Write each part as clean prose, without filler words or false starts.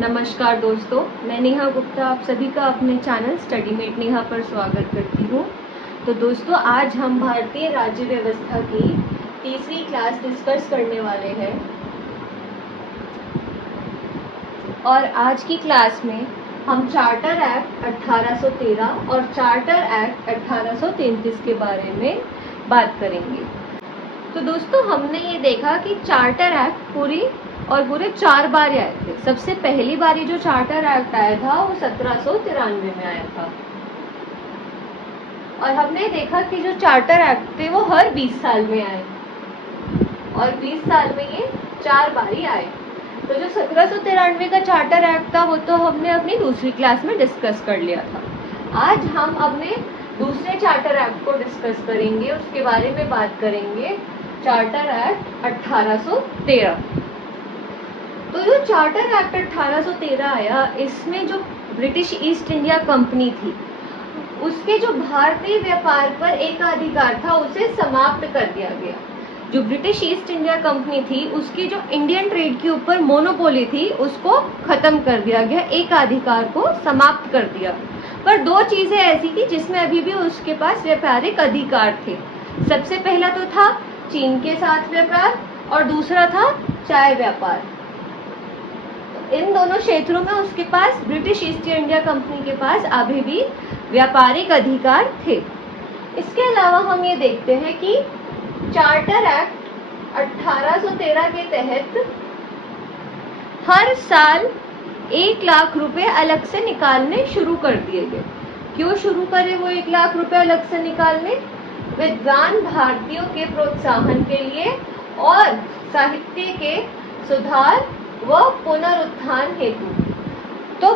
नमस्कार दोस्तों, मैं नेहा गुप्ता आप सभी का अपने चैनल स्टडीमेट नेहा पर स्वागत करती हूँ। तो दोस्तों, आज हम भारतीय राज्य व्यवस्था की तीसरी क्लास डिस्कस करने वाले हैं और आज की क्लास में हम चार्टर एक्ट 1813 और चार्टर एक्ट 1833 के बारे में बात करेंगे। तो दोस्तों, हमने ये देखा कि चार्टर एक्ट पूरे 4 बार आए थे। सबसे पहली बारी जो चार्टर एक्ट आया था वो 1793 में आया था और हमने देखा कि जो चार्टर एक्ट थे वो हर 20 साल में आए और 20 साल में ये 4 बारी आए। तो जो 1793 का चार्टर एक्ट था वो तो हमने अपनी दूसरी क्लास में डिस्कस कर लिया था। आज हम अपने दूसरे चार्टर एक्ट को डिस्कस करेंगे, उसके बारे में बात करेंगे, चार्टर एक्ट 1813। तो जो चार्टर एक्ट 1813 आया, इसमें जो ब्रिटिश ईस्ट इंडिया कंपनी थी उसके जो भारतीय व्यापार पर एकाधिकार था उसे समाप्त कर दिया गया। जो ब्रिटिश ईस्ट इंडिया कंपनी थी उसकी जो इंडियन ट्रेड के ऊपर मोनोपोली थी उसको खत्म कर दिया गया, एकाधिकार को समाप्त कर दिया। पर दो चीजें ऐसी थी जिसमें अभी भी उसके पास व्यापारिक अधिकार थे। सबसे पहला तो था चीन के साथ व्यापार और दूसरा था चाय व्यापार। इन दोनों क्षेत्रों में उसके पास ब्रिटिश ईस्ट इंडिया कंपनी के पास अभी भी व्यापारिक अधिकार थे। इसके अलावा हम ये देखते हैं कि चार्टर एक्ट 1813 के तहत हर साल 1 लाख रुपए अलग से निकालने शुरू कर दिए गए। क्यों शुरू करे वो 1 लाख रुपए अलग से निकालने? विद्वान भारतीयों के प्रोत्साहन के लिए और साहित्य के सुधार व पुनरुत्थान हेतु। तो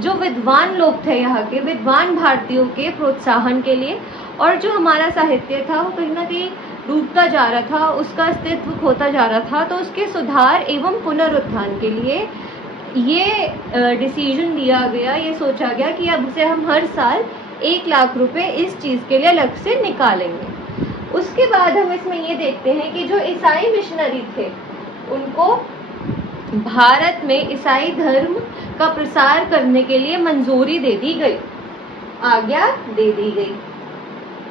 जो विद्वान लोग थे, यहाँ के विद्वान भारतीयों के प्रोत्साहन के लिए, और जो हमारा साहित्य था वो कहीं ना कहीं डूबता जा रहा था, उसका अस्तित्व खोता जा रहा था, तो उसके सुधार एवं पुनरुत्थान के लिए ये डिसीजन लिया गया, ये सोचा गया कि अब से हम हर साल 1 लाख रुपए इस चीज के लिए अलग से निकालेंगे। उसके बाद हम इसमें ये देखते हैं कि जो ईसाई मिशनरी थे उनको भारत में ईसाई धर्म का प्रसार करने के लिए मंजूरी दे दी गई, आज्ञा दे दी गई।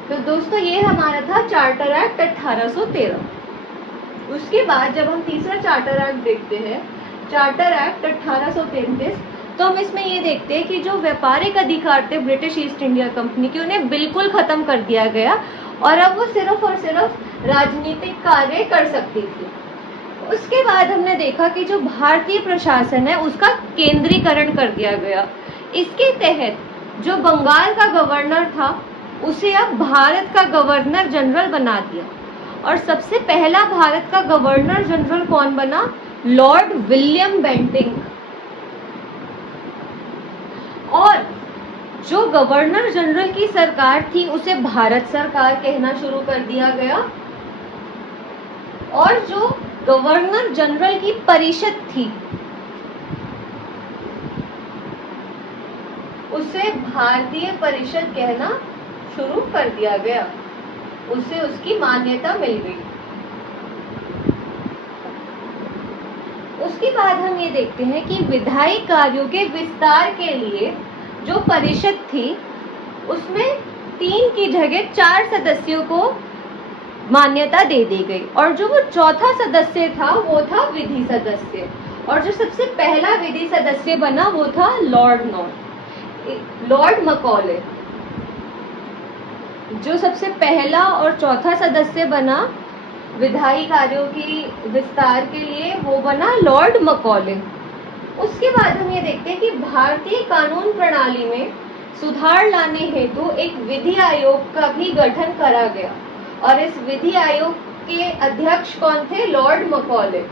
तो दोस्तों, ये हमारा था चार्टर एक्ट 1813। उसके बाद जब हम तीसरा चार्टर एक्ट देखते हैं, चार्टर एक्ट 1833, तो हम इसमें ये देखते हैं कि जो व्यापारिक अधिकार थे ब्रिटिश ईस्ट इंडिया कंपनी के, उन्हें बिल्कुल खत्म कर दिया गया और अब वो सिर्फ और सिर्फ राजनीतिक कार्य कर सकती थी। उसके बाद हमने देखा कि जो भारतीय प्रशासन है उसका केंद्रीकरण कर दिया गया। इसके तहत जो बंगाल का गवर्नर था उसे अब भारत का गवर्नर जनरल बना दिया और सबसे पहला भारत का गवर्नर जनरल कौन बना? Lord William Bentinck. और जो गवर्नर जनरल की सरकार थी उसे भारत सरकार कहना शुरू कर दिया गया और जो गवर्नर जनरल की परिषद थी उसे भारतीय परिषद कहना शुरू कर दिया गया, उसे उसकी मान्यता मिल गई। उसके बाद हम ये देखते हैं कि विधायी कार्यों के विस्तार के लिए जो परिषद थी उसमें 3 की जगह 4 सदस्यों को मान्यता दे दी गई और जो वो चौथा सदस्य था वो था विधि सदस्य। और जो सबसे पहला विधि सदस्य बना वो था लॉर्ड मकॉले। जो सबसे पहला और चौथा सदस्य बना विधायी कार्यों की विस्तार के लिए वो बना लॉर्ड मकॉले। उसके बाद हम ये देखते हैं कि भारतीय कानून प्रणाली में सुधार लाने हेतु एक विधि आयोग का भी गठन करा गया और इस विधि आयोग के अध्यक्ष कौन थे? लॉर्ड मकॉले।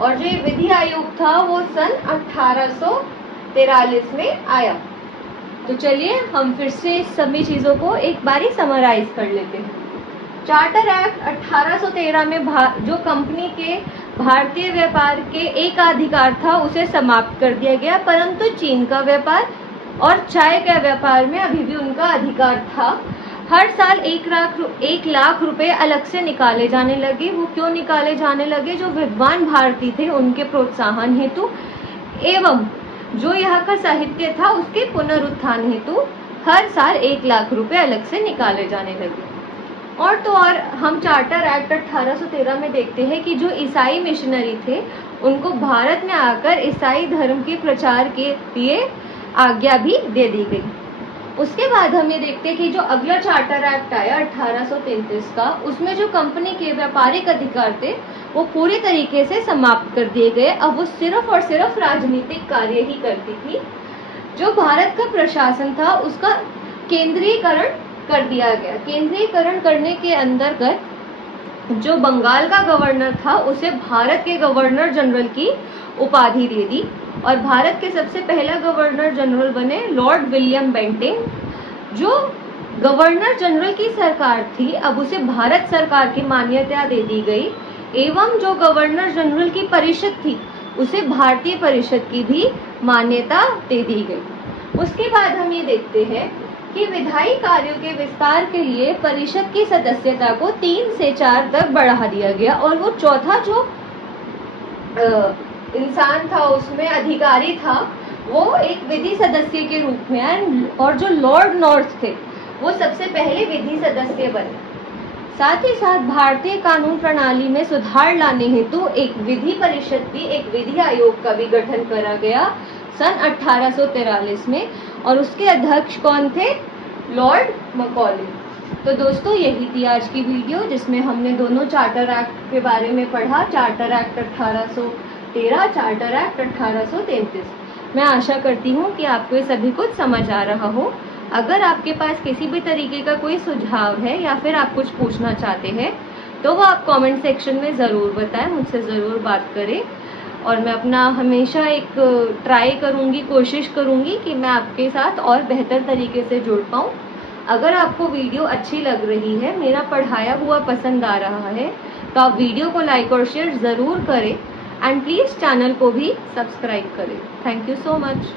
और जो ये विधि आयोग था वो सन 1843 में आया। तो चलिए हम फिर से सभी चीजों को एक बारी समराइज कर लेते हैं। चार्टर एक्ट 1813 में जो कंपनी के भारतीय व्यापार के एकाधिकार था उसे समाप्त कर दिया गया, परंतु चीन का व्यापार और चाय का व्यापार में अभी भी उनका अधिकार था। हर साल 1 लाख रुपए अलग से निकाले जाने लगे। वो क्यों निकाले जाने लगे? जो विद्वान भारतीय थे उनके प्रोत्साहन हेतु एवं जो यहाँ का साहित्य था उसके पुनरुत्थान हेतु हर साल 1 लाख रुपए अलग से निकाले जाने लगे। और तो और हम चार्टर एक्ट 1813 में देखते हैं कि जो ईसाई मिशनरी थे उनको भारत में आकर ईसाई धर्म के प्रचार के लिए आज्ञा भी दे दी गई। उसके बाद हम ये देखते हैं कि जो अगला चार्टर एक्ट आया 1833 का, उसमें जो कंपनी के व्यापारिक अधिकार थे वो पूरी तरीके से समाप्त कर दिए गए। अब वो सिर्फ और सिर्फ राजनीतिक कार्य ही करती थी। जो भारत का प्रशासन था उसका केंद्रीकरण कर दिया गया। केंद्रीकरण करने के अंतर्गत जो बंगाल का गवर्नर था उसे भारत के गवर्नर जनरल की उपाधि दे दी और भारत के सबसे पहला गवर्नर जनरल बने लॉर्ड विलियम बेंटिंग। जो गवर्नर जनरल की सरकार थी अब उसे भारत सरकार की मान्यता दे दी गई एवं जो गवर्नर जनरल की परिषद थी उसे भारतीय परिषद की भी मान्यता दे दी गई। उसके बाद हम ये देखते हैं कि विधायी कार्यों के विस्तार के लिए परिषद की सदस्यता को 3 से 4 तक बढ़ा दिया गया और वो चौथा जो इंसान था उसमें अधिकारी था वो एक विधि सदस्य के रूप में आए और जो लॉर्ड नॉर्थ थे वो सबसे पहले विधि सदस्य बने। साथ ही साथ भारतीय कानून प्रणाली में सुधार लाने हेतु एक विधि परिषद भी, एक विधि आयोग का भी गठन करा गया सन 1843 में और उसके अध्यक्ष कौन थे? लॉर्ड मकॉले। तो दोस्तों यही थी आज की वीडियो जिसमें हमने दोनों चार्टर एक्ट के बारे में पढ़ा, चार्टर एक्ट 1813, चार्टर एक्ट 1833। मैं आशा करती हूँ कि आपको ये सभी कुछ समझ आ रहा हो। अगर आपके पास किसी भी तरीके का कोई सुझाव है या फिर आप कुछ पूछना चाहते हैं तो वो आप कमेंट सेक्शन में ज़रूर बताएं, मुझसे ज़रूर बात करें और मैं अपना हमेशा एक ट्राई करूँगी, कोशिश करूँगी कि मैं आपके साथ और बेहतर तरीके से जुड़ पाऊँ। अगर आपको वीडियो अच्छी लग रही है, मेरा पढ़ाया हुआ पसंद आ रहा है तो आप वीडियो को लाइक और शेयर ज़रूर करें एंड प्लीज़ चैनल को भी सब्सक्राइब करें। Thank you so much.